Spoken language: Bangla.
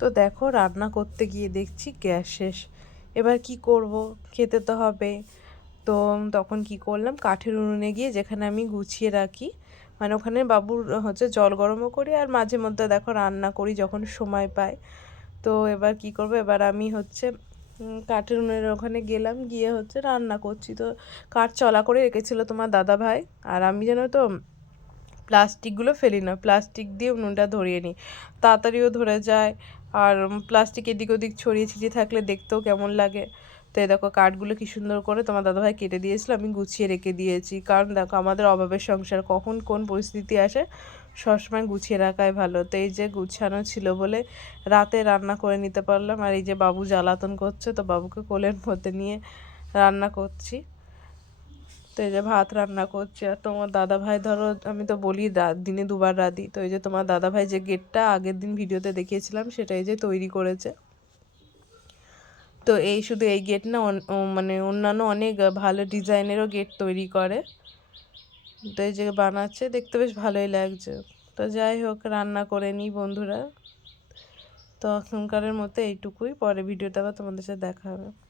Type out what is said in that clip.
তো দেখো রান্না করতে গিয়ে দেখছি গ্যাস শেষ। এবার কি করব? খেতে তো হবে। তো তখন কি করলাম? কাঠের উনুনে গিয়ে যেখানে আমি গুছিয়ে রাখি মানে ওখানে বাবুর হচ্ছে জল গরমও করি আর মাঝে মধ্যে দেখো রান্না করি যখন সময় পাই। তো এবার কি করব? এবার আমি হচ্ছে কাঠের উনুনের ওখানে গেলাম, গিয়ে হচ্ছে রান্না করছি। তো কাঠ চলা করে রেখেছিল তোমার দাদা ভাই আর আমি যেন তো প্লাস্টিকগুলো ফেলি না, প্লাস্টিক দিয়ে উনুনটা ধরিয়ে নিই। তাড়াতাড়িও ধরে যায়, আর প্লাস্টিক এদিক ওদিক ছড়িয়ে ছিটিয়ে থাকলে দেখতেও কেমন লাগে। তো এই দেখো কাঠগুলো কি সুন্দর করে তোমার দাদাভাই কেটে দিয়েছিল, আমি গুছিয়ে রেখে দিয়েছি। কারণ দেখো আমাদের অভাবের সংসার, কখন কোন পরিস্থিতি আসে সবসময় গুছিয়ে রাখাই ভালো। তো এই যে গুছানো ছিল বলে রাতে রান্না করে নিতে পারলাম, আর এই যে বাবু জ্বালাতন করছে, তো বাবুকে কোলের মধ্যে নিয়ে রান্না করছি। তো এই যে ভাত রান্না করছে। আর তোমার দাদা ভাই ধরো, আমি তো বলি রা- দিনে দুবার রাঁধি। তো এই যে তোমার দাদা ভাই যে গেটটা আগের দিন ভিডিওতে দেখিয়েছিলাম সেটাই যে তৈরি করেছে। তো এই শুধু এই গেট না মানে অন্যান্য অনেক ভালো ডিজাইনেরও গেট তৈরি করে। তো এই যে বানাচ্ছে, দেখতে বেশ ভালোই লাগছে। তো যাই হোক, রান্না করে নিই বন্ধুরা। তো এখনকারের মতো এইটুকুই। পরে ভিডিওটা আবার তোমাদের সাথে দেখা হবে।